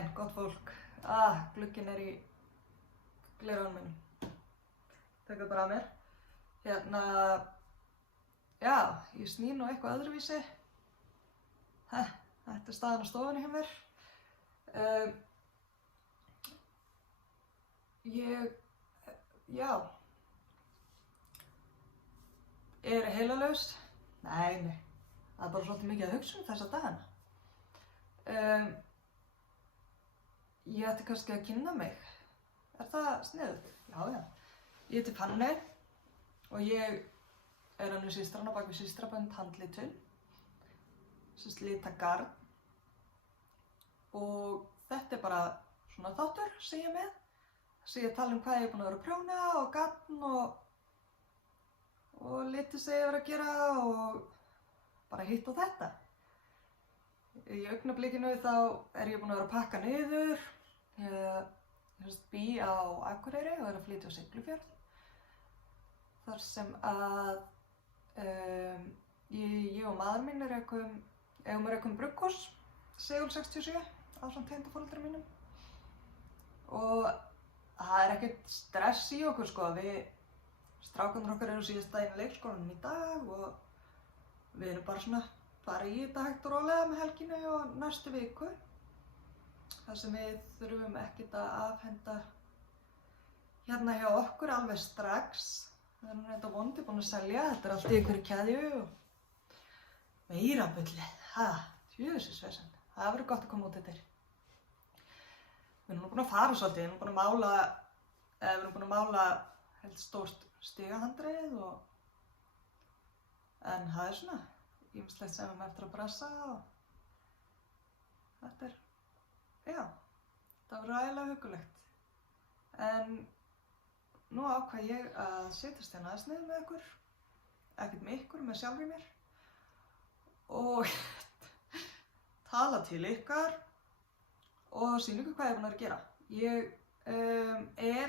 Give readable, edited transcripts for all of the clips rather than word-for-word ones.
daginn, gott fólk. Glugginn í gleraugunum mínum. Tekur bara að mér. Já, ég sný nú eitthvað öðruvísi. Þetta er staðan á stofunni hjá mér. Er heilalaus? Nei. Það er bara svolítið mikið að hugsa þessa dagana. Ég ætti kannski að kynna mig. Er það sniðugt? Já. Ég heiti Fanney og ég er önnur systranna bak við systrabönd handlitun. Litagarn. Og þetta er bara svona þáttur sem ég er með. Sem ég tala hvað ég er búin að vera að prjóna og garn og liti sem ég er að gera og bara hitt og þetta. Í augnablikinu þá er ég búin að vera að pakka niður. Ég bý á Akureyri og er að flytja á Siglufjörð. Þar sem að ég og maður minn eigum brugghús, Segul 67, ásamt tengdaforeldrum mínum. Og það er ekkert stress í okkur sko. Strákarnir okkar eru síðast daginn í leikskólanum í dag og við erum bara svona fara í þetta hægt og rólega með helginu og næstu viku. Það sem við þurfum ekkert að afhenda hérna hjá okkur alveg strax. Við erum þetta vondi búin að selja, þetta er allt í einhverju keðju og meira bullið. Djöfisvesen, það verður gott að koma út eftir. Við erum nú búin að fara svolítið, við erum búin að mála heilt stórt stigahandrið en það er svona ýmislegt sem við eftir að brasa og þetta verður ægilega huggulegt. En nú ákvað ég að setjast hérna aðeins niður með ykkur, ekkert með ykkur, með sjálfri mér og tala til ykkar og sýna ykkur hvað ég er búin að gera. Ég er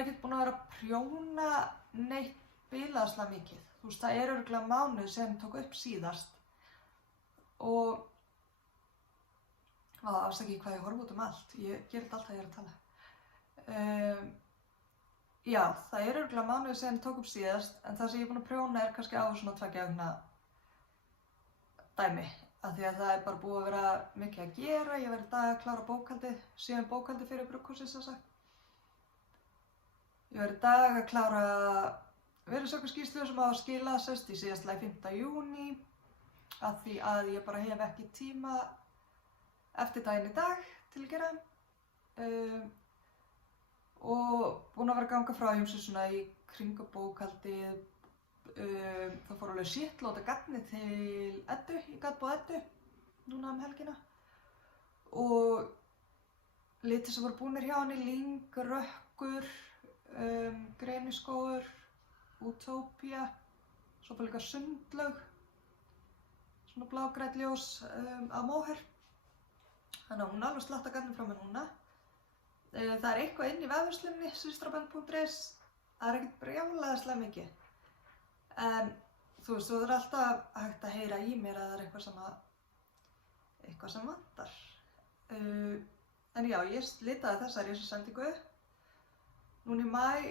ekkert búin að vera að prjóna neitt bilaðslega mikið. Þú veist, það er örugglega mánuð sem tók upp síðast og afsakið hvað ég horf út um allt. Ég ger þetta alltaf þegar ég er að tala. Já, það er örugglega mánuð sem tók upp síðast en það sem ég er búin að prjóna er kannski á svona 2 vikna dæmi. Af því að það er bara búið að vera mikið að gera. Ég var í dag að klára bókhaldið, síðan bókhaldið fyrir brugghúsið sem sagt. Ég var í dag að klára virðisaukaskýrslu sem á að skila sest í síðastlega 5. júní af því að ég bara hef ekki tíma eftir daginn í dag til að gera og búin að vera að ganga frá ýmsu svona í kringum bókhaldið. Það fór alveg shitload af garni til Eddu, ég gat búið Eddu núna helgina og litir sem voru búnir hjá henni, Lyng, Rökkur, Greniskógur, Utopía, svo bara líka Sundlaug, svona blágrænn ljós á móher. Þannig að hún alveg slatta garni frá mér núna. Það er eitthvað inn í vefverslunni, systrabönd.is, það er ekkert brjálæðislega mikið. En þú veist, það er alltaf hægt að heyra í mér að það er eitthvað sem vantar. En já, ég litaði þessari sendingu. Núna í maí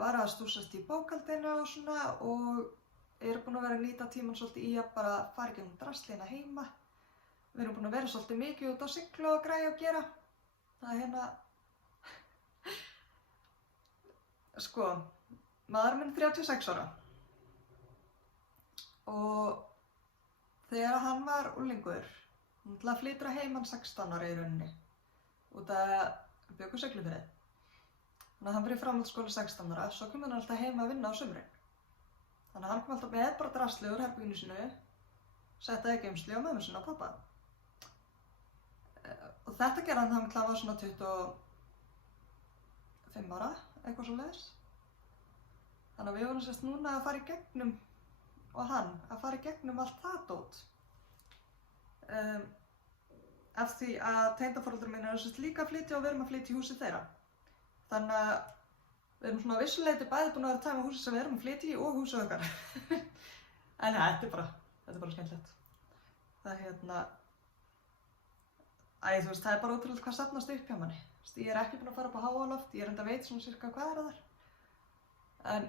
var að stúsast í bókhaldinu og svona og er búin að vera að nýta tímann svolítið í að bara fara í gegnum draslina heima. Við erum búin að vera svolítið mikið út á siglu og græja að gera. Það er sko, maður minn 36 ára. Og þegar hann var unglingur, hann ætlaði að flytja heiman 16 ára í rauninni út að bjuggu Siglufirði. Þannig að hann byrjaði framhaldsskóla 16 ára, svo kom hann alltaf heim að vinna á sumrin. Þannig að hann kom alltaf með bara drasli úr herberginu sínu, settaði í geymslu og mömmu sinni og pabba. Og þetta gerði hann til hann var svona 25 ára, eitthvað svoleiðis. Þannig að við vorum sérst núna að fara í gegnum og hann að fara í gegnum allt það dót. Af því að tengdaforeldrar mín eru líka að flytja og við erum að flytja í húsið þeirra. Þannig að við erum svona vissuleyti bæði búin að vera að tæma húsið sem við erum að flytja í og húsið okkar. En þetta er bara skemmtilegt. það þú veist, það bara ótrúlega hvað safnast upp hjá manni. Þú veist, ég ekki búin að fara upp á háaloft, ég enda veit svona cirka hvað þar. En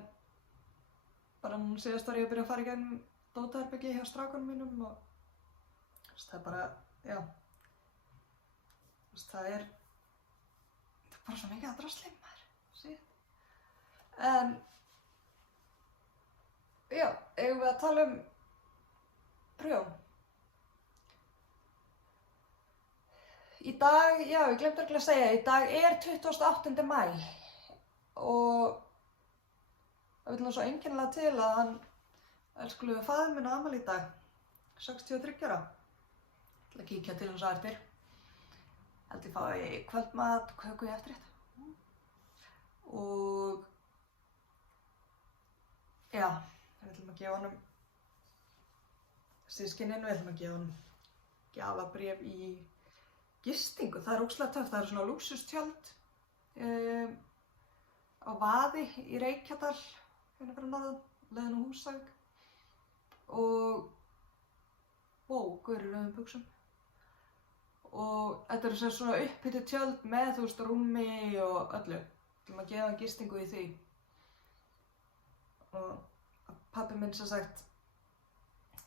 bara núna síðast var ég að byrja að fara í gegnum dótaherbergi hjá strákunum mínum og þú veist, það bara, já. Þú veist, það er bara svo mikið að drasli, maður, shit. En, já, eigum við að tala prjón. Í dag, já, ég glemdi örugglega að segja, í dag er 28. maí og það vill nú svo einkennilega til að hann elskulegur faðir minn á afmæli í dag, 63 ára. Ég ætla að kíkja til hans á eftir. Held ég fái kvöldmat og köku í eftirrétt. Og já, við ætlum að gefa honum systkininu, við ætlum að gefa honum gjafabréf í gistingu. Það er ógeðslega töff, það er svona lúxustjöld á Vaði í Reykjadal, hérna fyrir norðan, leiðin á Húsavík. Og gaur í rauðum buxum. Og þetta eru svona upphituð tjöld með, þú veist, rúmi og öllu. Við ætlum að gefa hann gistingu í því. Og pabbi minn sem sagt,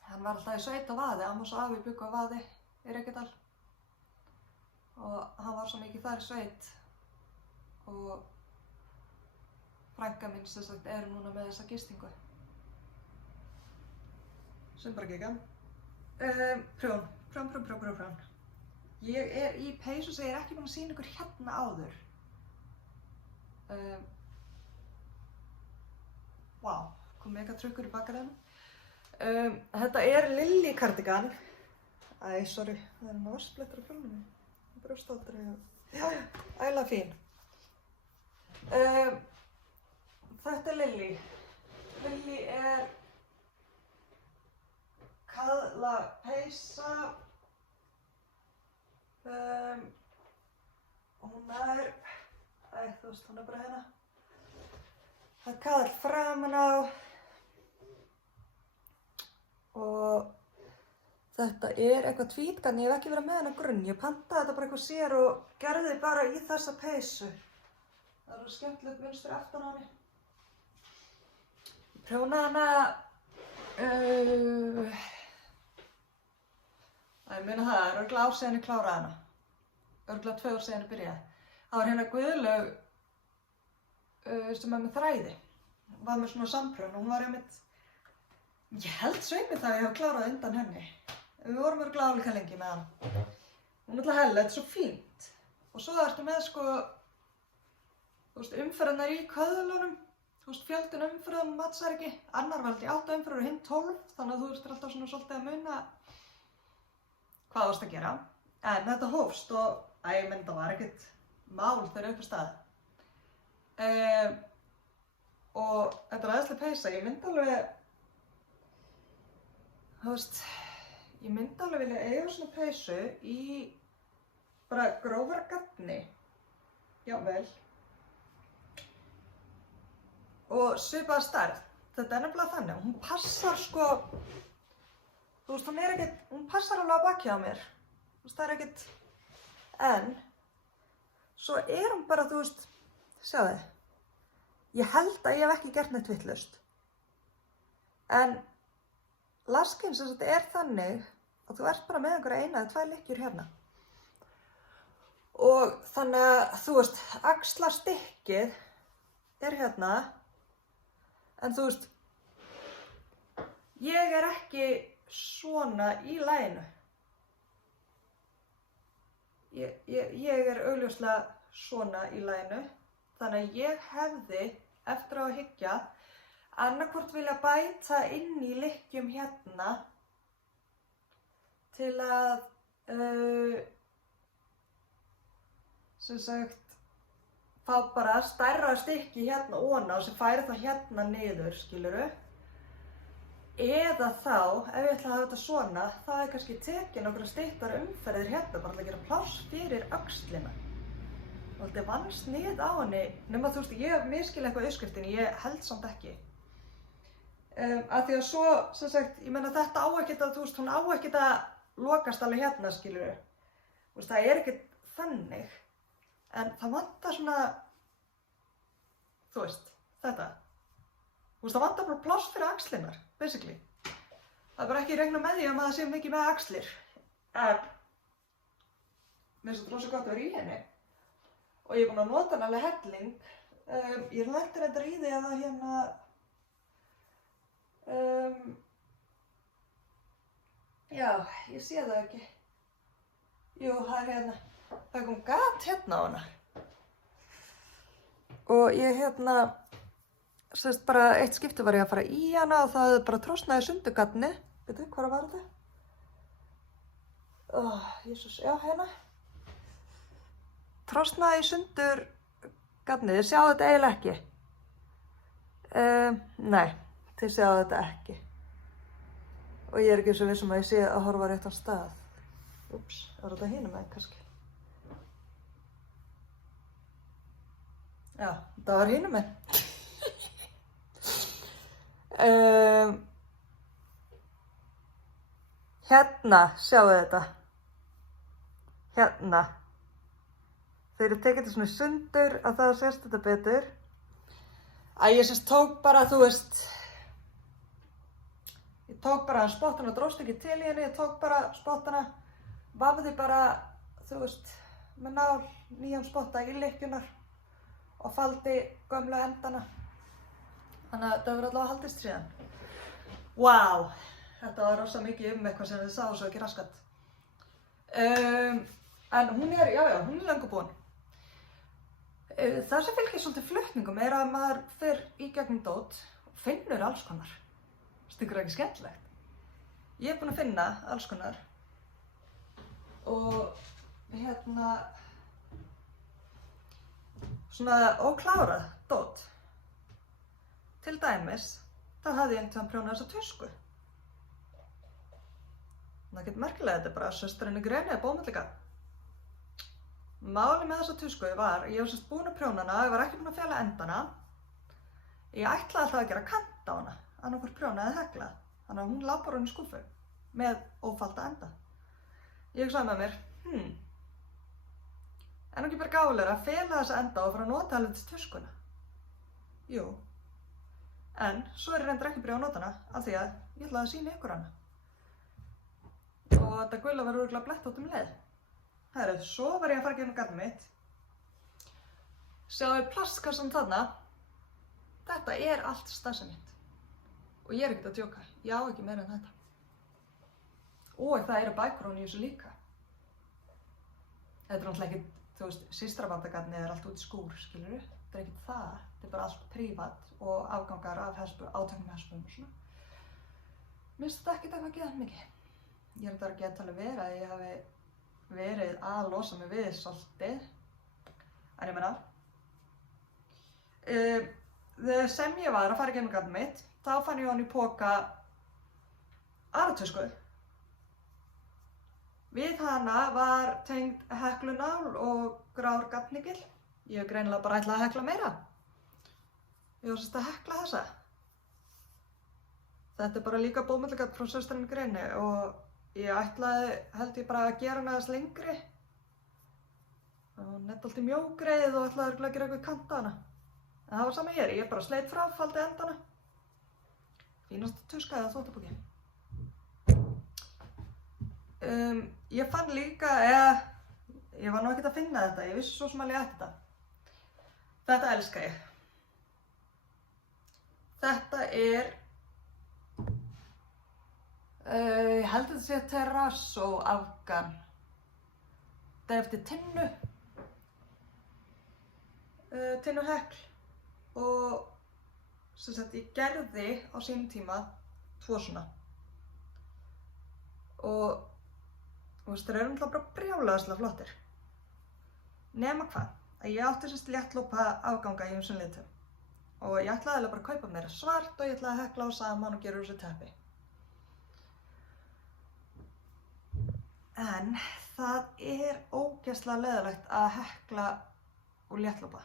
hann var alltaf í sveit á Vaði, amma og afi bjuggu á Vaði í Reykjadal. Og hann var svo mikið þar í sveit og frænka mín sem sagt núna með þessa gistingu. Sem bara geggjað. Prjón. Ég í peysu sem ég ekki búin að sýna ykkur hérna áður. Vá, kom mega trukkur í bakgarðinum. Þetta er Lilly cardigan. Sorry, það er vassblettur á kjólnum. Brjóstaldri og já, ægilega fín. Þetta er Lilly. Lilly er kaðla peysa. Hún er, þú veist, hún er bara hérna. Það er kaðall framan á og þetta er eitthvað tvítgarn, ég hef ekki verið með hennar grunn. Ég pantaði þetta bara eitthvað sér og gerði bara í þessa peysu. Það eru skemmtilegt mynstur aftan á henni. Ég prjónaði hana, ég meina það er örugglega ár síðan ég kláraði hana. Örugglega 2 ár síðan ég byrjaði. Það var hérna Guðlaug sem er með þræði. Hún var með svona samprjón og hún var einmitt, ég held sveimi það að ég hef klárað undan henni. Við vorum örugglega álíka lengi með hann. Hún er hella, þetta er svo fínt. Og svo ertu með sko, þú veist, umferðirnar í köðlunum. Þú veist, fjöldin umferðum matsar ekki. Annar valdi 8 umferðir og hinn 12. Þannig að þú veist alltaf svona svolítið að muna hvað þú varst að gera. En þetta hófst og, ég menn það var ekkert mál þegar upp á stað. Og þetta er æðisleg peysa. Ég myndi alveg, þú veist, ég myndi alveg vilja eiga svona peysu í bara grófara gagni, jável, og svipaða stærð. Þetta er nefnilega þannig, hún passar sko, þú veist, hún passar alveg á bakið á mér, þú veist, það er ekkert, en svo er hún bara, þú veist, sjáðu, ég held að ég hef ekki gert neitt vitlaust, en laskinn sem þetta er þannig að þú ert bara með einhverja 1 eða 2 lykkjur hérna. Og þannig að, þú veist, axlarstykkið er hérna, en þú veist, ég er ekki svona í laginu. Ég er augljóslega svona í laginu, þannig að ég hefði, eftir á að hyggja, annarkvort vilja bæta inn í lykkjum hérna til að, sem sagt, fá bara stærra stykki hérna ofan á sem færi það hérna niður, skilurðu. Eða þá, ef ég ætla að hafa þetta svona, þá er kannski tekin nokkrar styttar umferðir hérna, bara til að gera pláss fyrir öxlina. Og þetta er vannsnið á henni, nema þú veist, ég hef misskilið eitthvað í uppskriftinni, ég held samt ekki. Af því að svo, sem sagt, ég meina þetta á ekkert að, þú veist, hún á ekkert að lokast alveg hérna, skilurðu. Þú veist, það er ekkert þannig, en það vantar svona, þú veist, þetta. Þú veist, það vantar bara pláss fyrir axlirnar, basically. Það er bara ekki reikna með því að maður sé mikið með axlir. En mér finnst þetta rosa gott að vera í henni. Og ég er búin að nota hann alveg helling. Ég lenti reyndar í því að það hérna já, ég sé það ekki. Jú, það er hérna. Það kom gat hérna á hana. Og ég hérna, sérst bara eitt skipti var ég að fara í hana og það bara trosnaði sundur gatni. Veitu, hvað var þetta? Jesús, já, hérna. Trosnaði sundur gatni, þið sjáu þetta eiginlega ekki. Nei, þið sjáu þetta ekki. Og ég er ekki svo viss að ég sé að horfa rétt á stað. Úps, var þetta hinum megin kannski? Já, það var hinum megin. Hérna, sjáu þetta. Hérna. Þegar ég tekið þetta svona sundur að það sést þetta betur. Ég sérst tók bara, þú veist, ég tók bara spottana, dróst ekki til í henni, ég tók bara spottana, vafði bara, þú veist, með nál, nýjan spotta í lykkjunar og faldi gömlu endana. Þannig að þetta hefur allavega haldist síðan. Vá, þetta var rosa mikið eitthvað sem þið sáu svo ekki raskat. En hún er, já, hún er löngu búin. Það sem fylgir svolítið flutningum er að maður fer í gegnum dót og finnur alls konar. Það er ekki skemmtilegt. Ég er búin að finna alls konar og hérna svona óklárað dót. Til dæmis, þá hafði ég einhvern tímann prjónað þessa tusku. Það getur merkilega, þetta er bara söstrinni Greni eða bómullega. Málið með þessa tusku var, ég var sérst búin að prjóna hana, ég var ekki búin að fjala endana. Ég ætlaði alltaf að gera kant á hana, annarkvort prjóna eða hekla. Þannig að hún lá bara í skúffu með ófalda enda. Ég hugsaði með mér, en ekki bara gáfulegra að fela þessa enda og fara að nota alveg til tuskuna. Jú, en svo er ég reyndar ekki byrjað að nota hana af því að ég ætlaði að sýna ykkur hana. Og þetta gula var örugglega blett út leið. Herru, svo var ég að fara gegnum gatið mitt. Sjáðu plastkassan þarna. Þetta er allt stasið mitt. Og ég er ekkert að djóka. Ég á ekki meira en þetta. Og það eru bækur í þessu líka. Þetta er náttúrulega ekki, þú veist, systrabandagagnið er allt út í skúr, skilurðu? Þetta er ekkert það. Þetta er bara allt prívat og afgangar af átöknum hespum og svona. Mér finnst þetta ekkert eitthvað geðað mikið. Ég er þetta að geta alveg verið að ég hafi verið að losa mig við svolítið. En ég meina, þegar sem ég var að fara í gegnum gatið mitt, þá fann ég hann í poka aðra tusku. Við hana var tengd heklunál og grár gatnigil. Ég hef greinilega bara ætlað að hekla meira. Ég var sérst að hekla þessa. Þetta er bara líka bómullega frá söstrinni Greni og ég ætlaði, held ég bara að gera hana aðeins lengri. Hún er alltaf mjógreið og ætlaði örugglega að gera eitthvað kant á hana. En það var sama hér, ég bara sleit frá, faldi endana. Fínasta tuska eða þvottabóki. Ég fann líka, ég var nú ekkert að finna þetta, ég vissi svo sem alveg ætti þetta. Þetta elska ég. Þetta er ég held að þetta sé Terrazzo Afgan. Þetta er eftir Tinnu. Tinnu hekl. Og sem sagt ég gerði á sínum tíma 2 svona. Og þú veist, þeir eru náttúrulega bara brjálæðislega flottir. Nema hvað, að ég átti sérst léttlópa afganga í ýmsum litum. Og ég ætlaði eiginlega bara að kaupa mér svart og ég ætlaði að hekla á saman og gera úr þessu teppi. En það er ógeðslega leiðilegt að hekla úr léttlópa.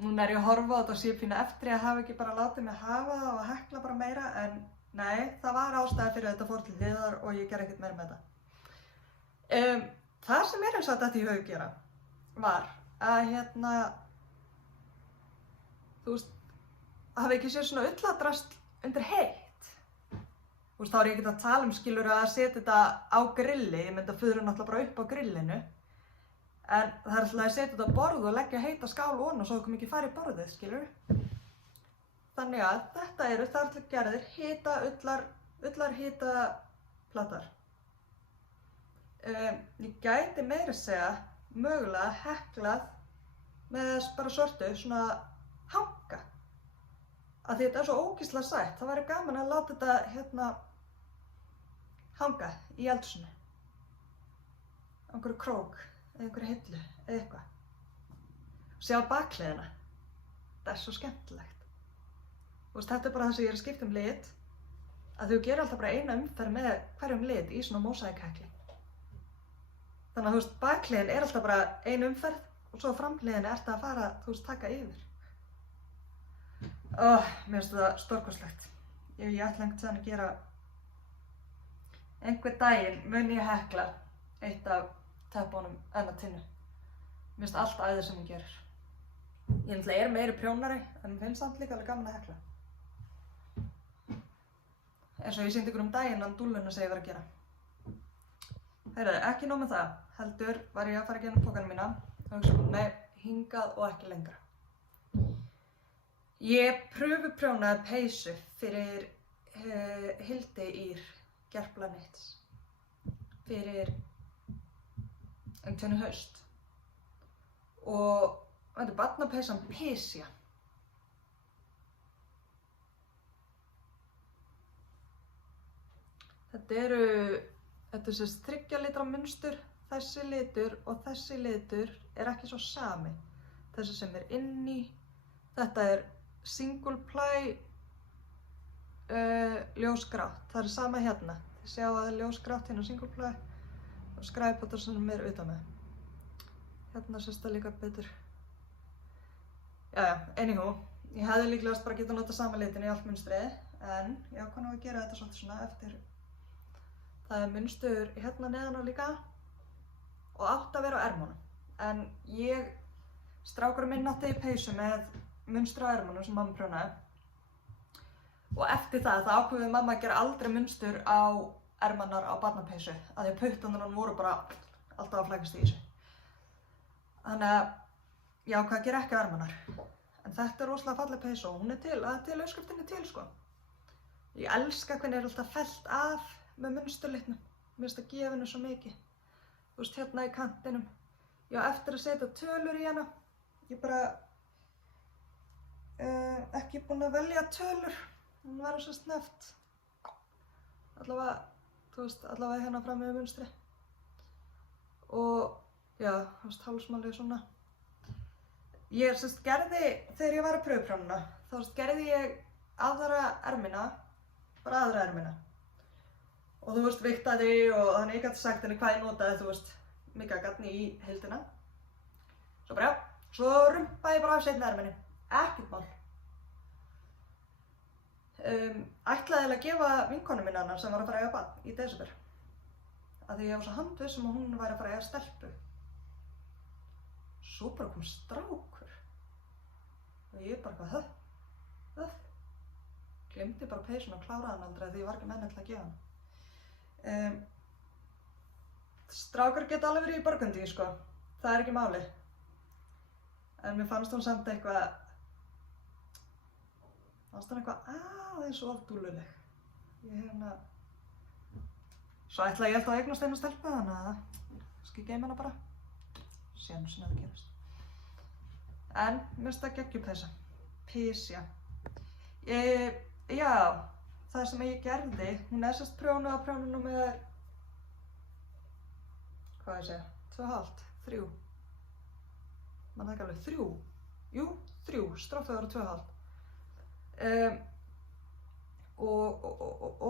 Núna ég að horfa á þetta og sé pínu eftir að hafa ekki bara látið mig hafa það og hekla bara meira, en nei, það var ástæða fyrir að þetta fór til hliðar og ég ger ekkert meira með þetta. Það sem mér eins og þetta í hug gera var að þú veist, hafi ekki séð svona ulladrast undir heitt. Þú veist, þá er ég ekkert að tala skilur að setja þetta á grilli, ég myndi að fuðra náttúrulega bara upp á grillinu. En það er alltaf að setja þetta á borð og leggja heita skál ofan og svo kom ekki fara í borðið, skilur. Þannig að þetta eru þar til gerðir ullar hita platar. Ég gæti meira segja mögulega heklað með bara svörtu svona hanga. Af því þetta er svo ógeðslega sætt, það væri gaman að láta þetta hanga í eldhúsinu. Á einhverju krók. Eða einhverju hillu, eða eitthvað. Sjá bakhliðina. Þetta er svo skemmtilegt. Þú veist, þetta er bara það sem ég er að skipta lit, að þú gerir alltaf bara eina umferð með hverjum lit í svona mósaíkhekli. Þannig að þú veist, bakhliðin er alltaf bara ein umferð og svo framhliðin ertu að fara, þú veist, taka yfir. Mér finnst þetta stórkostlegt. Ég ætla einhvern veginn að gera einhvern daginn mun ég hekla eitt af teppunum en að tinnu. Mér finnst allt æðið sem hún gerir. Ég náttúrulega meiri prjónari, en mér finnst samt líka alveg gaman að hekla. Eins og ég sýndi ykkur daginn á dúlluna sem ég var að gera. Heyrðu, ekki nóg með það, heldur var ég að fara að gera pókana mína og hugsa, nei, hingað og ekki lengra. Ég pröfuprjónaði peysu fyrir Hildi Ýr Gerplanits fyrir einhvern haust og þetta er barnapeysan Pysja. Þetta er sem 3 litra munstur, þessi litur og þessi litur er ekki svo sami. Þessi sem er inni, þetta er single ply ljósgrátt, það er sama hérna. Þið sjá að það er ljósgrátt hérna single ply og skræpótar sem er utan með. Hérna sést það líka betur. Jæja, anywho, ég hefði líklegast bara getað notað sama litin í allt munstrið, en ég ákvað nú að gera þetta svolítið svona eftir. Það er munstur hérna neðan á líka og átti að vera á ermunum. En strákurinn minn átti í peysu með munstur á ermunum sem mamma prjónaði. Og eftir það ákveði mamma að gera aldrei munstur á ermarnar á barnapeysu, af því að puttarnir voru bara alltaf að flækast í þessu. Þannig að ég ákvað að gera ekki á ermarnar. En þetta er rosalega falleg peysa og hún er til, uppskriftin er til sko. Ég elska hvernig er alltaf fellt af með munsturlitnum. Mér finnst það gefa henni svo mikið. Þú veist, hérna í kantinum. Ég á eftir að setja tölur í hana. Ég bara ekki búin að velja tölur. Hún verður svo snöft. Allavega, þú veist, allavega hérna fram með munstri. Og já, þú veist, hálsmálið svona. Ég gerði, þegar ég var að pröfuprjóna, þá gerði ég aðra ermina, bara aðra ermina. Og þú veist, viktaði og þannig ég gæti sagt henni hvað ég notaði, þú veist, mikið gatni í heildina. Svo bara já, svo rumpaði ég bara af seinni erminni, ekkert mál. Ætlaði að gefa vinkonu minni hennar sem var að fara að eiga barn í desember. Af því ég var svo handviss að hún væri að fara að eiga stelpu. Svo bara kom strákur. Og ég bara eitthvað, glemdi bara peysun og kláraði hann aldrei því ég var ekki menn til að gefa hann. Strákar geta alveg verið í Burgundy, sko. Það er ekki máli. En mér fannst hún samt eitthvað aðeins of dúlluleg. Svo ætlaði ég alltaf að eignast eina stelpu, þannig að skal ég geyma hana bara. Sér nú sinni að það gerast. En mér finnst það geggjupeysa. Pysja. Já, það sem ég gerði, hún er sérst prjónuð á prjónunúmer, hvað ég segja, 2,5, 3. Man það ekki alveg 3. Jú, 3, strófið ára 2,5.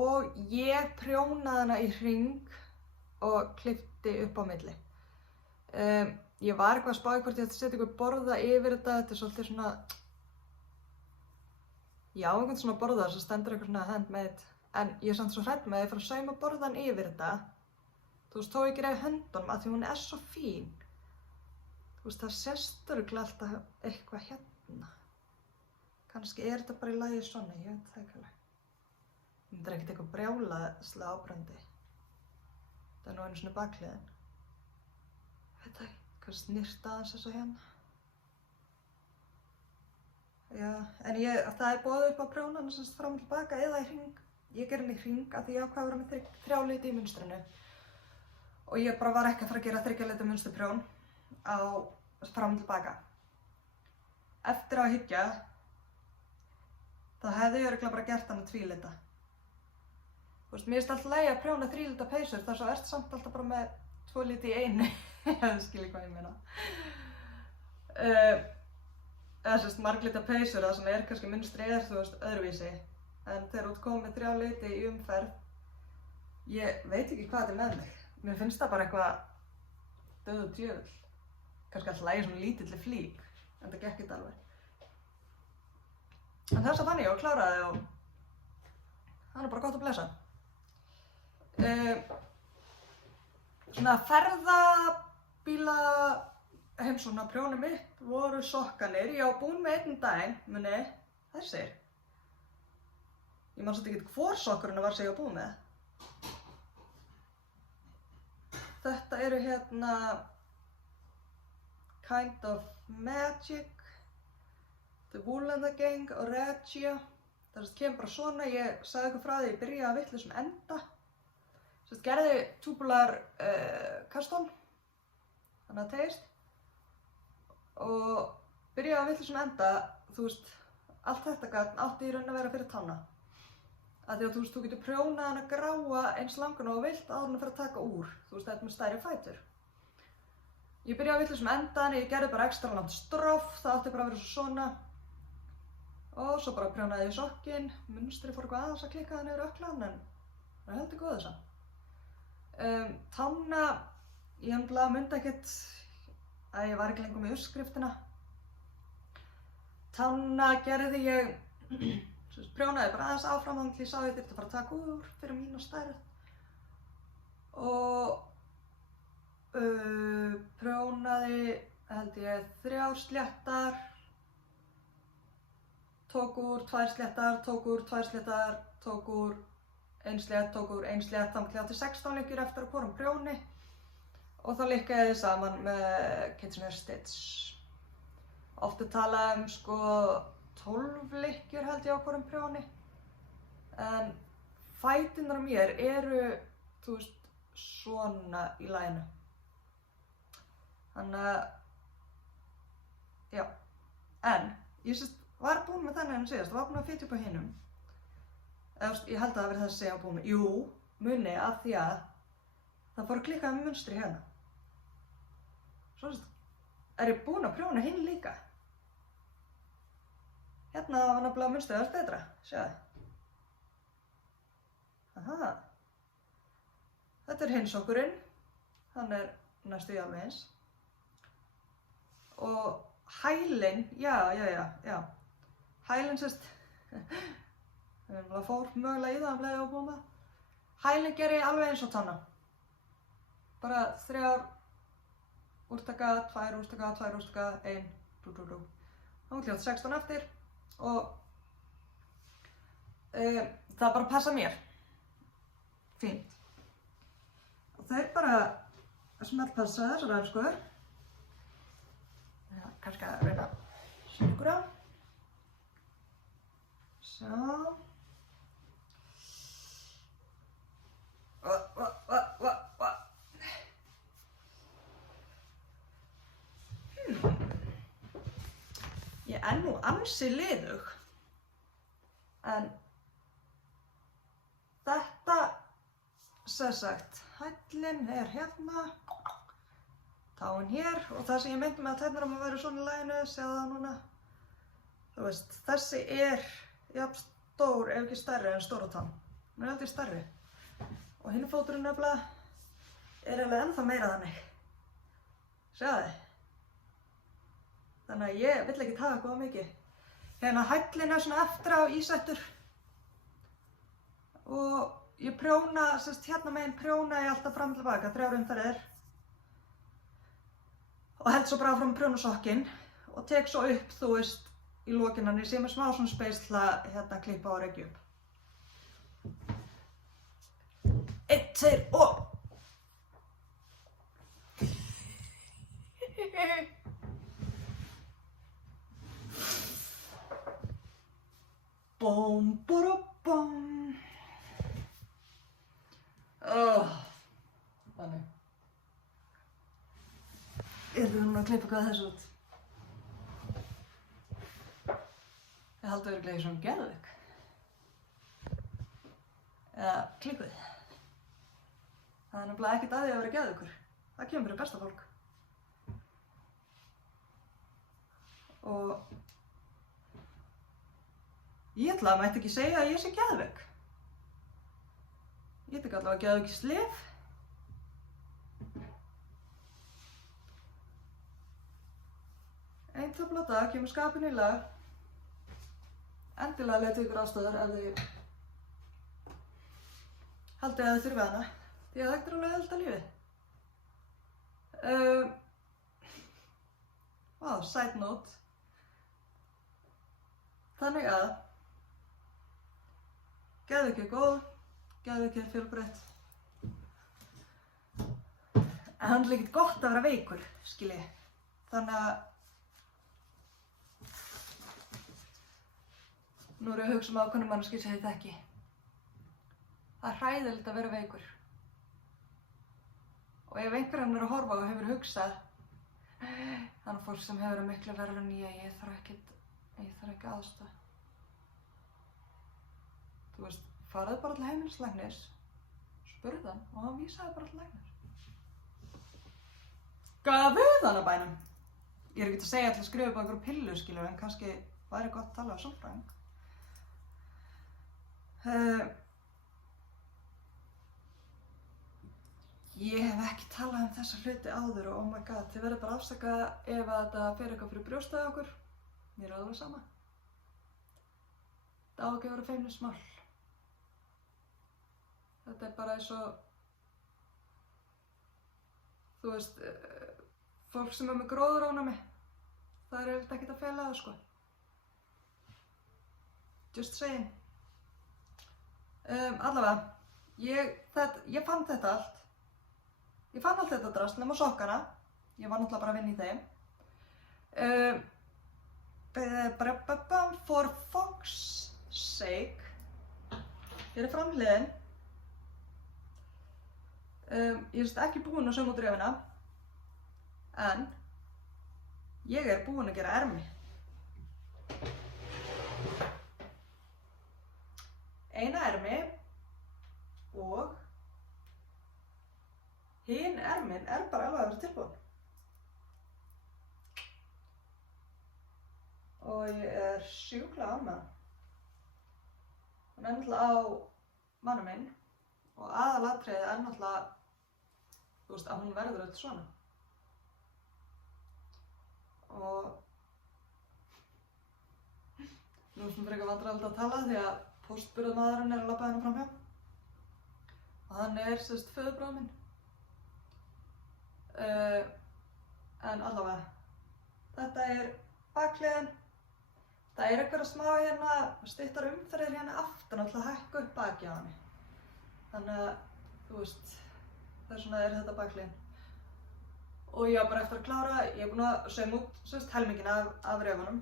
Og ég prjónaði hana í hring og klippti upp á milli. ég var eitthvað að spá í hvort ég ætti að setja eitthvað borða yfir þetta, þetta er svolítið svona, já, einhvern svona borða sem stendur eitthvað svona handmade, en ég er samt svo hrædd með að ég fara að sauma borðan yfir þetta, þú veist, þó ég greiði höndunum að því hún er svo fín, þú veist, það sést örugglega alltaf eitthvað hérna, kannski er þetta bara í lagi svona, ég veit það ekki alveg, þetta er ekkert eitthvað brjálaðslega áberandi, það er nú einu svona bakliðin, veit það ekki. Hvað snýrt aðeins þessu hérna. Já, en það er boðið upp á prjónana sem sagt fram og tilbaka eða í hring. Ég ger henni í hring af því ég ákvað að vera með 3 liti í munstrinu. Og ég bara var ekki að fara að gera 3 lita munsturprjón á fram og tilbaka. Eftir á að hyggja, þá hefði ég örugglega bara gert hana 2 lita. Þú veist, mér finnst alltaf leið að prjóna 3 lita peysur þar svo ertu samt alltaf bara með 2 liti í einu. Það skiljið hvað ég meina. Eða sérst marglita peysur, það sem er kannski munstrið þú veist, öðruvísi. En þegar þú ert komið með 3 liti í umferð, ég veit ekki hvað þetta er með mig. Mér finnst það bara eitthvað döð og djöfull. Kannski alltaf lægi svona lítilli flík, en það gekk ekki alveg. En þess að fann ég og kláraði og það er bara gott að blessa. Svona ferðabíla heimsóknar prjónið mitt voru sokkarnir. Ég var búin með einn daginn, muni, þessir. Ég man svolítið ekki hvor sokkurinn var sem ég var búin með. Þetta eru hérna Kind of Magic, The Wool and the Gang og Regia. Það kemur bara svona, ég sagði ykkur frá því ég byrjaði að vitlausum enda. Sérst gerði tubular custom, þannig að teist, og byrjaði að vitlausum enda, þú veist, allt þetta gat átti í raun að vera fyrir tána. Af því að þú getur prjónað hana gráa eins langan og þú vilt áður en að fara að taka úr, þú veist, þetta með stærri fætur. Ég byrjaði að vitlausum enda, en ég gerði bara ekstra langt stroff, það átti bara að vera svona. Og svo bara prjónaði ég sokkinn, munstrið fór eitthvað aðeins að klikka það niður ökklan, en það er heldur góð þessa. Tána, ég nefnilega myndi ekkert að ég var ekki lengur með uppskriftina. Tána gerði ég, prjónaði bara aðeins áfram þannig til ég sá ég þyrfti að fara að taka úr fyrir mína stærð. Og prjónaði, held ég, 3 sléttar, tók úr 2 sléttar, tók úr 2 sléttar, tók úr 1 slétt, tók úr 1 slétt, þannig að 16 lykkjur eftir að hvorum prjóni og þá lykkaði ég saman með Kitchener Stitch. Oft er talað sko 12 lykkjur held ég á hvorum prjóni, en fæturnar á mér eru, þú veist, svona í laginu. Þannig að, já, en ég var búin með þennan síðast, var búin að fitja upp á hinum. Ég held að það verið þessi að búin með. Jú, muni af því að það fór að klikka með munstri hérna. Svo er ég búin að prjóna hinn líka. Hérna var nefnilega munstrið aðeins betra, sjáðu. Aha. Þetta er hinn sokkurinn, hann er næstu í alveg eins. Og hælinn, já. Hælinn sérst, það fór mögulega í það að leiða á búin með. Hælinn ger ég alveg eins og tána. Bara 3 úrtaka, 2 úrtaka, 2 úrtaka, 1, Þá hljótt 16 eftir og það bara passa mér. Fínt. Og þeir bara smeltpassa þessar elskur. Kannski að reyna að sjá ykkur á. Svo. Ég er nú ansi liðug, en þetta, sem sagt, hællinn er hérna, táin hér og það sem ég myndi með að tærnar að vera svona í laginu, séu það núna. Þú veist, þessi er jafn stór ef ekki stærri en stóra tán. Hún er aldrei stærri. Og hinn fóturinn nefnilega er eiginlega ennþá meira þannig. Sjáðu þið? Þannig að ég vill ekki taka góða mikið. Hérna hællin er svona eftir á ísettur. Og ég prjóna, hérna megin prjóna ég alltaf fram og tilbaka, 3 umferðir. Og held svo bara áfram prjóna sokkinn og tek svo upp, þú veist, í lokin, þannig ég sé með smá svona space til að hérna klippa og rekja upp. 1, 2 og... Bom, bom, bom. Þannig. Ég ætla núna að klippa hvað þessu út. Ég haldi örugglega í svona geðveik. Eða klikkuð. Það er nefnilega ekkert að því að vera geðveikur. Það kemur fyrir besta fólk. Og ég ætla að mætti ekki segja að ég sé geðveik. Ég tek allavega geðveikislyf. Ein töfla á dag, kemur skapinu í lag. Endilega leitið ykkur aðstöðar ef þið haldið að þið þurfið hana. Því að þetta er alveg auðvelt að lífið. Side note. Þannig að geðveiki er góð, geðveiki er fjölbreytt. En það er ekkert gott að vera veikur, skilji. Þannig að nú er ég að hugsa ákveðnum manneskju sem ég þekki. Það er hræðilegt að vera veikur. Og ef einhverjum er að horfa og hefur hugsað, þannig fólk sem hefur miklu verið en ég þarf ekki aðstoð. Þú veist, farðu bara til heimilislæknis, spurðu hann og hann vísaði bara til læknis. Gafuð hann á bænum. Ég er ekki að segja að skrifa upp á einhverju pillu, skilur, en kannski væri gott að tala á sálfræðing. Ég hef ekki talað um þessa hluti áður og oh my god, þið verður bara að afsaka ef að þetta fer eitthvað fyrir brjóstið á okkur. Mér er alveg sama. Það á ekki að vera feimnismál. Þetta er bara eins og, þú veist, fólk sem er með gróðurónami, það er auðvitað ekkert að fela það, sko. Just saying. Allavega, ég fann þetta allt. Ég fann allt þetta drast nema sokkana. Ég var náttúrulega bara að vinna í þeim. For fuck's sake. Hér er framhliðin. Ég er ekki búin að sauma út rifina. En ég er búin að gera ermi. Eina ermi og hinn ermin er bara alveg að vera tilbúin. Og ég er sjúklega ánægð með hann. Hann er náttúrulega á manni minn og aðalatriðið er náttúrulega, þú veist, að hún verður öll svona. Og nú er svona frekar vandræðalegt að tala því að póstburðarmaðurinn er að labba hérna framhjá. Og hann er föðurbróðir minn. En allavega, þetta er bakhliðin. Það er einhverja smá hérna, styttar umferðir hérna aftan til að hækka upp bakið á henni. Þannig að, þú veist, þess vegna er þetta bakhliðin. Og ég á bara eftir að klára, ég er búin að sauma út helminginn af refunum.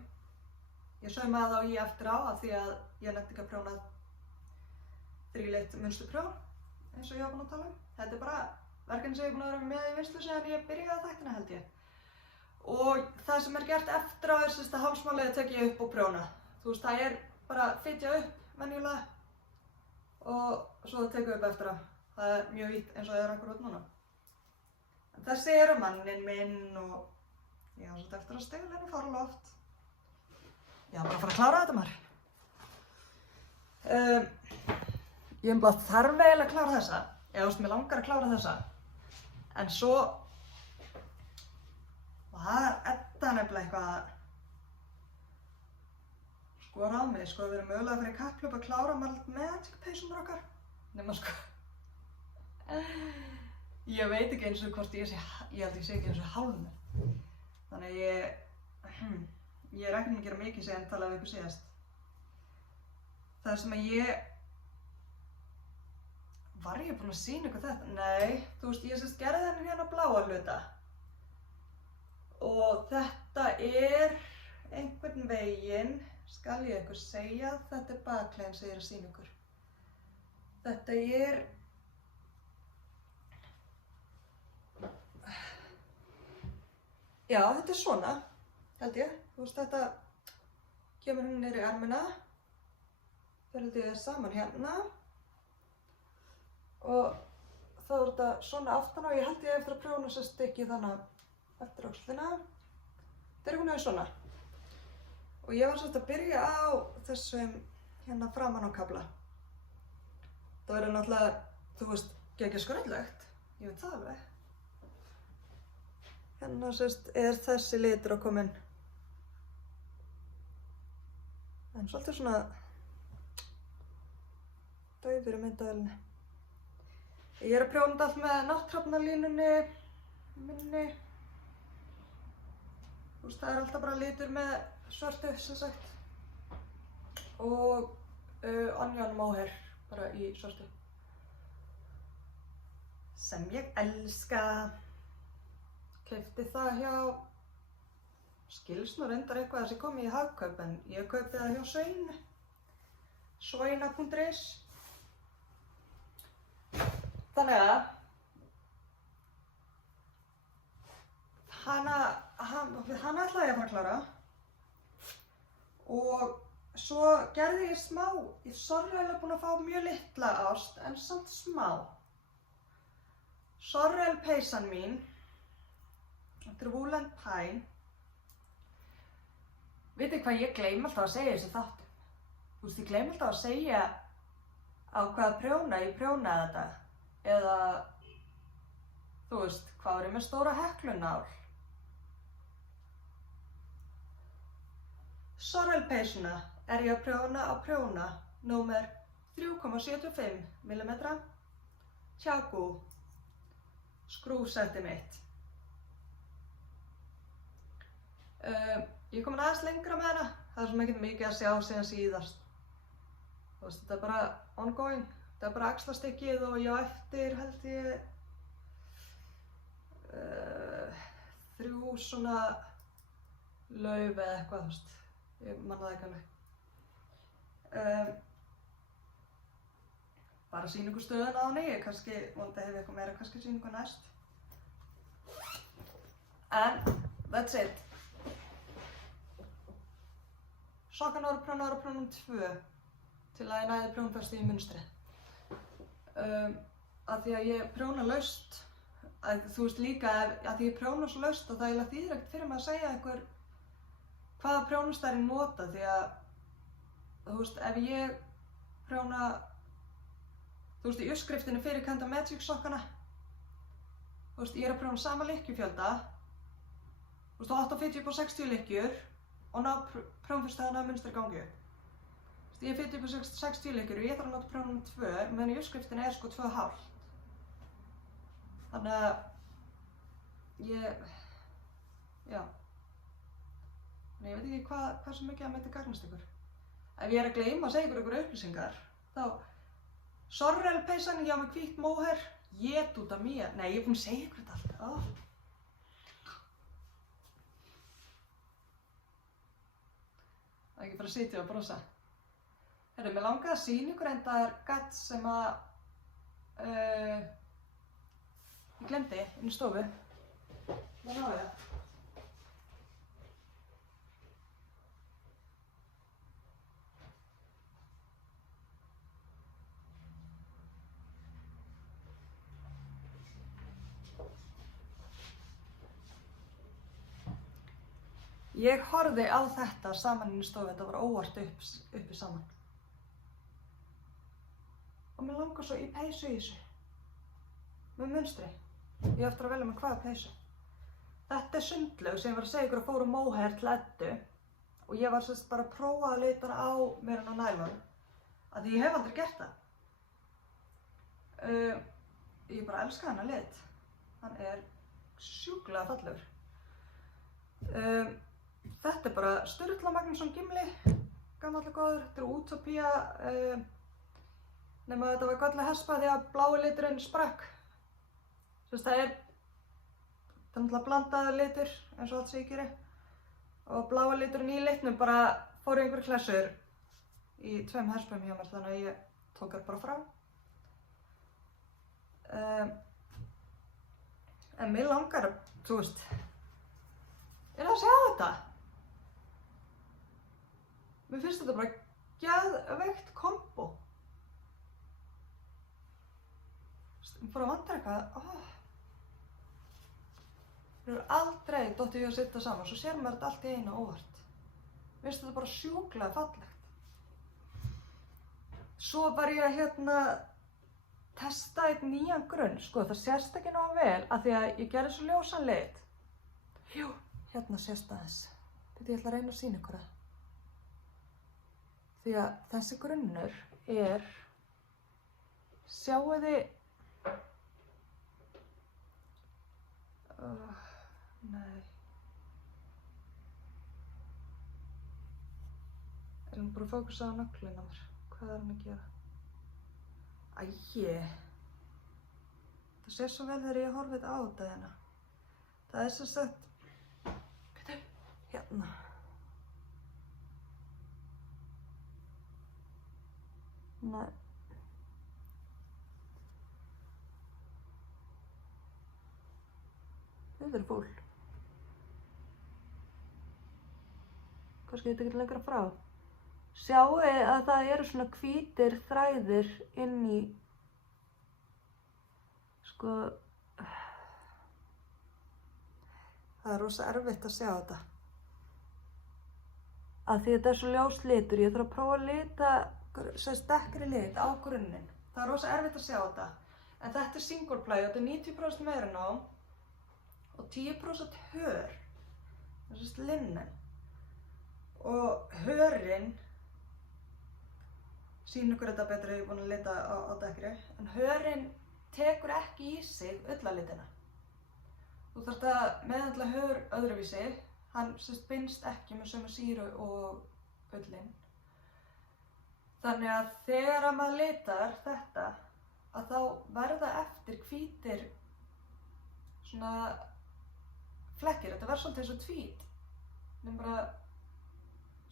Ég saumaði þá í eftir á af því að ég nefndi ekki að prjóna 3-lit munsturprjón, eins og ég var búin að tala um. Þetta er bara verkefni sem ég er búin að vera með í vinnslu síðan ég byrjaði þættina, held ég. Og það sem er gert eftir á er að hálsmálið tek ég upp og prjóna. Þú veist, það er bara að fitja upp venjulega og svo það tekur upp eftir á. Það er mjög vítt eins og það er akkurat núna. En þessi eru manninn minn og ég á svolítið eftir að stegla henni fara loft. Ég á bara að fara að klára þetta, maður. Ég er bara þarf eiginlega að klára þessa. Ég veist, mér langar að klára þessa. En svo var Edda nefnilega eitthvað sko ráð með, sko, við erum mögulega fyrir kapphlaup að klára Magic peysunar okkar. Nema sko, ég veit ekki eins og hvort ég held ég sé ekki eins og hálfnuð. Þannig að ég er ekki að gera mikið síðan talaði við ykkur síðast. Það sem að var ég búin að sýna ykkur þetta? Nei, þú veist, ég sérst gerði þennan hérna bláa hluta. Og þetta er einhvern veginn, skal ég ykkur segja, þetta er bakleginn sem ég er að sýna ykkur. Þetta er já, þetta er svona, held ég. Þú veist, þetta kemur hérna niður í armina. Það held ég saman hérna. Og þá er þetta svona aftan á. Ég held ég eftir að prjóna þessa stykki þannig eftir öxlina. Þetta er einhvern veginn svona. Og ég var svolítið að byrja á þessum hérna framan á kafla. Það verður náttúrulega, þú veist, geggjað skrautlegt. Ég veit það alveg. Hérna sérst er þessi litur að koma inn. En svolítið svona daufur í myndavélinni. Ég er að prjóna þetta allt með nátthrafnalínunni minni. Þú veist, það er alltaf bara litur með svörtu, sem sagt. Og onion mohair, bara í svörtu. Sem ég elska. Keypti það hjá, skilst nú reyndar eitthvað þessi kom í Hagkaup, en ég kaupti það hjá Sveinu. Sveina.is. Þannig að hana ætlaði ég að fara að klára. Og svo gerði ég smá, ég er sorglega búin að fá mjög litla ást, en samt smá. Sorrel peysan mín. Þetta er Wool and Pine. Vitið hvað ég gleym alltaf að segja í þessu þáttum? Þú veist, ég gleym alltaf að segja á hvaða prjóna ég prjónaði þetta. Eða, þú veist, hvað var ég með stóra heklunál. Sorrel peysuna er ég að prjóna á prjóna númer 3,75 mm. Tjagu, skrúsetti mitt. Ég er komin aðeins lengra með hana, það er svo mikið að sjá síðan síðast. Þú veist, þetta er bara ongoing, þetta er bara axlastykkið og ég á eftir held ég 3 svona lauf eða eitthvað, þú veist, ég manna það ekki alveg. Bara sýna ykkur stöðuna á henni, ég kannski vonandi hef ég eitthvað meira, kannski sýna ykkur næst. En, that's it. Sokkan ára prjónum 2 til að ég næði prjónfesti í munstri. Af því að ég prjóna laust, þú veist líka að því ég prjóna svo laust og það er þýðir ekkert fyrir mig að segja einhver hvaða prjónustæri nota því að þú veist ef ég prjóna þú veist í uppskriftinni fyrir Kenda Magic sokkana þú veist ég er að prjóna sama lykkjufjölda þú veist 48 upp á 60 lykkjur og ná prjónfestæðan að munstri gangi upp. Ég er 40 upp á 60 lykkjur og ég þarf að nota prjónum 2 meðan í uppskriftinni er sko 2,5. Þannig að já. Þannig ég veit ekki hversu mikið það mætti gagnast ykkur. Ef ég er að gleyma að segja ykkur upplýsingar, þá Sorrel peysan, ég á með hvítt mohair, ét út af mér. Nei, ég er búin að segja ykkur þetta allt. Það er ekki bara að sitja og brosa. Herru, mér langaði að sýna ykkur endar gats sem að ég glemdi inn í stofu. Hvað náði það? Ég horfði á þetta saman inn í stofu, þetta var óvart uppi saman. Og mér langar svo í peysu í þessu. Með munstri. Ég á eftir að velja með hvaða peysu. Þetta er sundlaug sem ég var að segja ykkur að fór úr mohair til Eddu og ég var sérst bara að prófa að lita hana á meira en á nælon, af því ég hef aldrei gert það. Ég bara elska þennan lit, hann er sjúklega fallegur. Þetta er bara Sturla Magnússon Gimli, gamallega góður, þetta er Utopía, nema þetta var gallega hespa því að blái liturinn sprakk. Það er náttúrulega blandaður litur eins og allt sem ég geri, og blái liturinn í litnum bara fór einhver klessur í 2 hespum hjá mér, þannig að ég tók það bara frá. En mér langar, þú veist, að sjá þetta. Mér finnst þetta bara geðveikt kombo. Mér fór að vantar eitthvað, Mér hefur aldrei dottið í að setja saman, svo sér maður þetta allt í einu óvart. Mér finnst þetta bara sjúklega fallegt. Svo var ég að testa einn nýjan grunn, sko, það sést ekki nógu vel af því að ég gerði svo ljósan lit. Jú, hérna sést aðeins. Ég ætla að reyna að sýna ykkur það. Því að þessi grunnur er, sjáu þið, nei. Er hann bara að fókusa á nöglinn á mér? Hvað er hann að gera? Æi. Það sé svo vel þegar ég horfið á þetta hérna. Það er sem sagt, hérna. Nei. Þetta er fúl. Kannski þetta ekki lengra frá. Sjáu að það eru svona hvítir þræðir inn í, sko, það er rosa erfitt að sjá þetta. Af því þetta er svo ljós litur, ég þarf að prófa að lita svo dekkri lit á grunninn. Það er rosa erfitt að sjá þetta. En þetta er single ply, þetta er 90% merino og 10% hör, það er linnen. Og hörinn, sýn ykkur þetta betur ef ég er búin að lita á dekkri, en hörinn tekur ekki í sig ullalitina. Þú þarft að meðhöndla hör öðruvísi, hann binst ekki með sömu sýru og ullin. Þannig að þegar maður litar þetta, að þá verða eftir hvítir svona flekkir, þetta verður svolítið eins og tvít, nema bara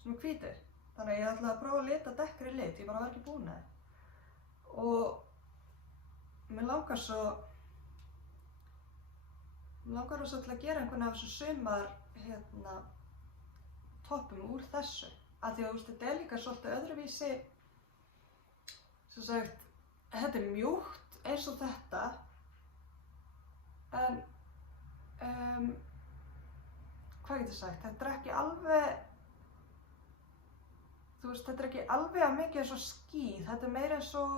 svona hvítir. Þannig að ég ætlaði að prófa að lita dekkri lit, ég bara var ekki búin að það. Og mér langar svo til að gera einhvern af þessu sumar toppum úr þessu. Af því að þetta er líka svolítið öðruvísi, sem sagt, þetta er mjúkt eins og þetta, en hvað get ég sagt, þetta er ekki alveg, þú veist, þetta er ekki alveg að mikið eins og skíð, þetta er meira eins og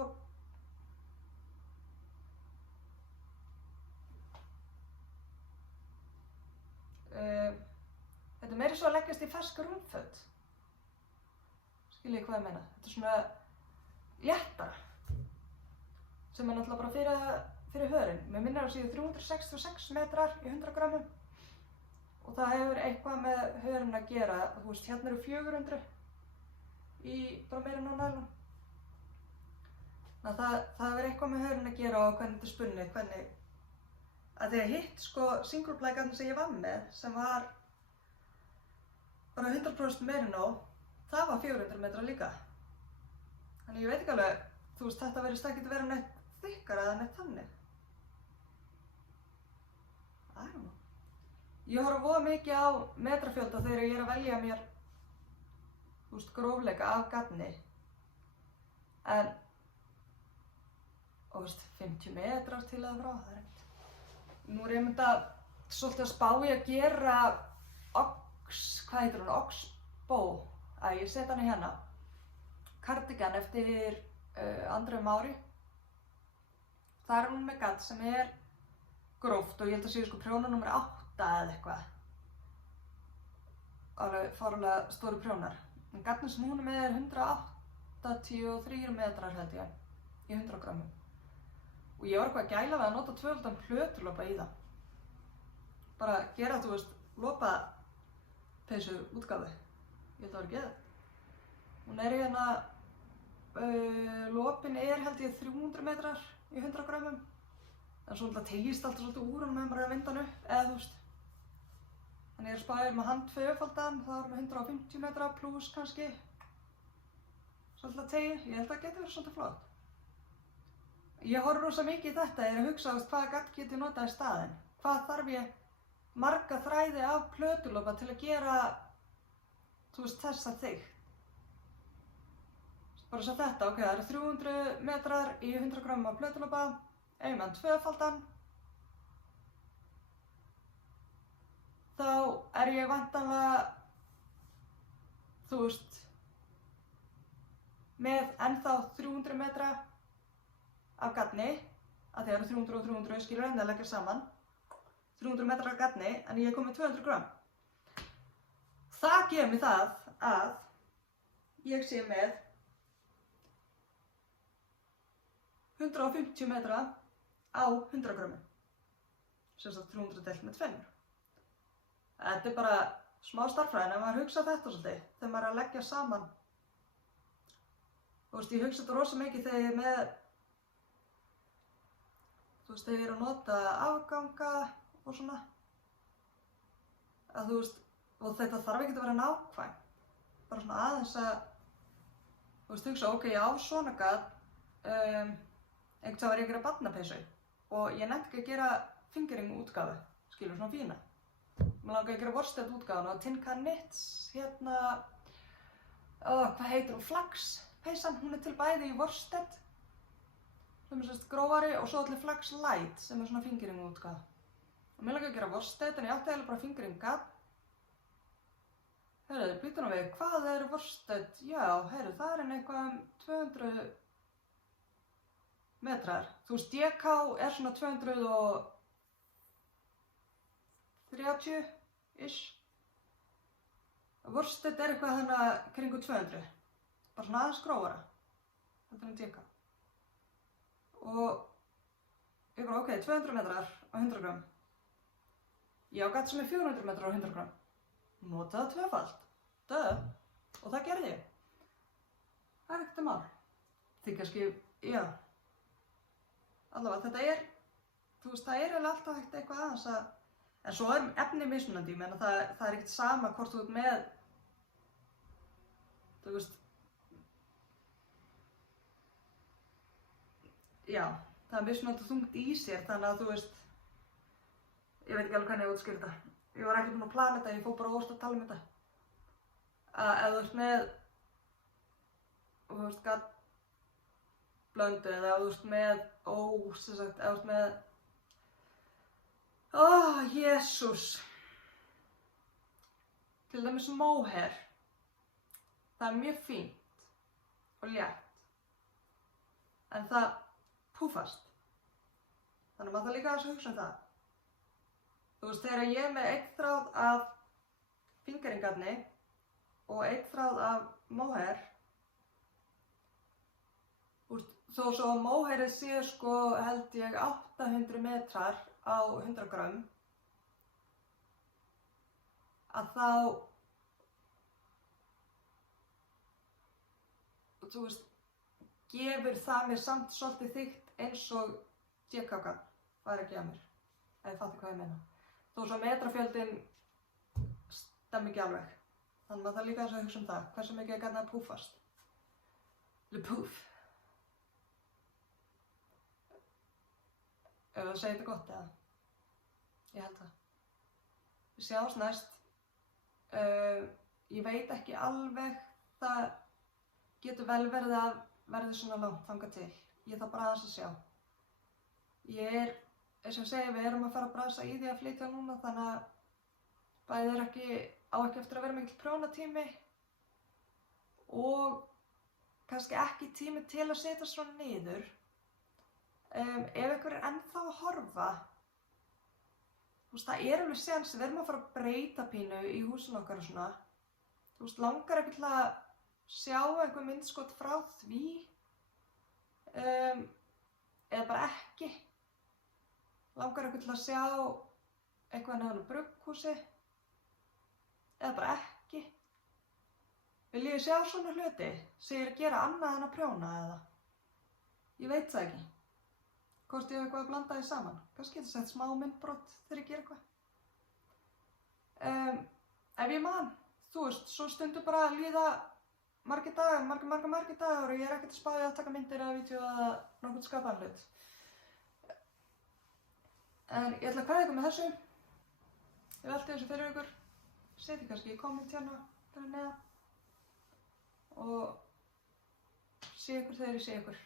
þetta er meira eins og að leggjast í fersk rúmföt. Skiljið hvað ég meina? Þetta er svona léttara, sem er náttúrulega bara fyrir hörinn. Mér minnir að séu 366 metrar í 100 grammum og það hefur eitthvað með hörinn að gera. Þú veist, hérna eru 400 í bara meira en á nælon. Það hefur eitthvað með hörinn að gera og hvernig þetta er spunnið, hvernig. Að því að hitt, sko, single ply garn sem ég vann með, sem var bara 100% merino, það var 400 metrar líka. Þannig ég veit ekki alveg, þú veist, þetta verðist ekki að vera neitt þykkara eða neitt þannig. I don't know. Ég horf voða mikið á metrafjölda þegar ég er að velja mér, þú veist, grófleika af garni. En, og veist, 50 metrar til eða frá, það er ekkert. Nú er ég svolítið að spá í að gera hvað heitir hún, Oxbow. Ég set hann hérna. Cardigan eftir Andreu Mári. Það er hún með gatt sem er gróft og ég held að séu sko prjóna númer 8 eða eitthvað. alveg fárlega stóri prjónar. En gatnin sem hún er með 183 metrar held ég, í 100 grammum. Og ég var eitthvað að gæla við að nota tvöfaldan plötulopa í það. Bara gera, þú veist, lopapeysu útgáfu. Ég held að það var geðveikt. Hún er hérna, lopinn er held ég 300 metrar í 100 grammum. En svo tegist alltaf svolítið úr hann með maður að vinda hann upp, eða þú veist. En ég er spáðið með hann tvöfaldan, það var með 150 metra pluss kannski. Svolítið tegi, ég held að það geti verið svolítið flott. Ég horf rosa mikið í þetta, ég er að hugsa hvaða gagn get ég notað í staðinn. Hvað þarf ég marga þræði af plötulopa til að gera, þú veist, þessa þykkt. Bara svo þetta, ok, það eru 300 metrar í 100 gramm af plötulopa, ef ég með tvöfaldan, þá er ég væntanlega, þú veist, með ennþá 300 metra af gatni, af því það eru 300 og 300 skilur en það leggja saman, 300 metrar af gatni, en ég er komið 200 gramm. Það gefur mér það að ég sé með 150 metra á 100 grammum, sem sagt 300 deilt með 2. Þetta er bara smá starffræði, en maður hugsa þetta svolítið, þegar maður er að leggja saman. Þú veist, ég hugsa þetta rosa mikið þegar ég er með, þú veist, þegar ég er að nota afganga og svona. Að þú veist, og þetta þarf ekki að vera nákvæmt. Bara svona aðeins að, þú veist, hugsa, ok, ég á svona gat, einhvern veginn var ég að gera barnapeysu og ég nefndi ekki að gera fingering útgáfu, skilur, svona fína. Mér langaði að gera worsted útgáfuna og Tinka Knits, hérna, hvað heitir hún, Flax-peysan, hún er til bæði í worsted, sem er sérst grófari, og svo allir Flax Light, sem er svona fingering útgáfa. Og mér langaði að gera worsted, en ég átti eiginlega bara fingering gat. Heyrðu, býtum nú við, hvað er worsted? Já, heyrðu, það er eitthvað 200 metrar. Þú veist, DK er svona 230-ish. Worsted er eitthvað þannig kringu 200. Bara svona aðeins grófara. Þetta er DK. Og ég bara, ok, 200 metrar á 100 gramm. Ég á gat sem er 400 metrar á 100 gramm. Notaði tvöfalt. Og það gerði ég. Það er ekkert mál. Því kannski, já. Allavega, þetta er, þú veist, það er alveg alltaf hægt eitthvað aðeins að, en svo er efni mismunandi, ég meina það er ekkert sama hvort þú ert með, þú veist, já, það er mismunandi þungt í sér, þannig að þú veist, ég veit ekki alveg hvernig ég útskýri þetta. Ég var ekki búin að plana þetta, ég fór bara óvart að tala um þetta. Að ef þú ert með, þú veist, gatblöndu eða ef þú ert með, sem sagt, ef þú ert með, Jesús. Til dæmis mohair. Það er mjög fínt og létt. En það púfast. Þannig að maður þarf líka að hugsa um það. Þú veist, þegar ég er með einn þráð af fingeringarni og einn þráð af mohair, þó svo að mohairið sé sko held ég 800 metrar á 100 gramm, að þá, þú veist, gefur það mér samt svolítið þykkt eins og DK-gat væri að gefa mér, ef þið fatið hvað ég meina. Þó svo metrafjöldin stemmi ekki alveg. Þannig að maður þarf líka að hugsa um það, hversu mikið er gatna að púfast. Le púf. Ef það segir þetta gott eða? Ég held það. Við sjáumst næst. Ég veit ekki alveg, það getur vel verið að verði svona langt þangað til. Ég þarf bara aðeins að sjá. Ég er, eins og ég segi, við erum að fara að brasa í því að flytja núna, þannig að bæði á ekki eftir að vera mikill prjónatími og kannski ekki tími til að setja svona niður. Ef einhver er ennþá að horfa, þú veist, það er alveg séns, við erum að fara að breyta pínu í húsinu okkar og svona, Þú veist, langar ykkur til að sjá einhver myndskot frá því eða bara ekki. Langar ykkur til að sjá eitthvað nefnilega brugghúsi eða bara ekki. Viljið þið sjá svona hluti sem ég er að gera annað en að prjóna eða? Ég veit það ekki. Hvort ég hef eitthvað að blanda því saman. Kannski þetta sett smá myndbrot þegar ég gera eitthvað. Ef ég man, þú veist, svo stundum bara að líða margir dagar og ég er ekkert að spá í að taka myndir eða vídeo eða nokkuð skapaðan hlut. En ég ætla að kveðja ykkur með þessu. Ég velti þessu fyrir ykkur. Setjið kannski í komment hérna fyrir neðan. Og sé ykkur þegar ég sé ykkur.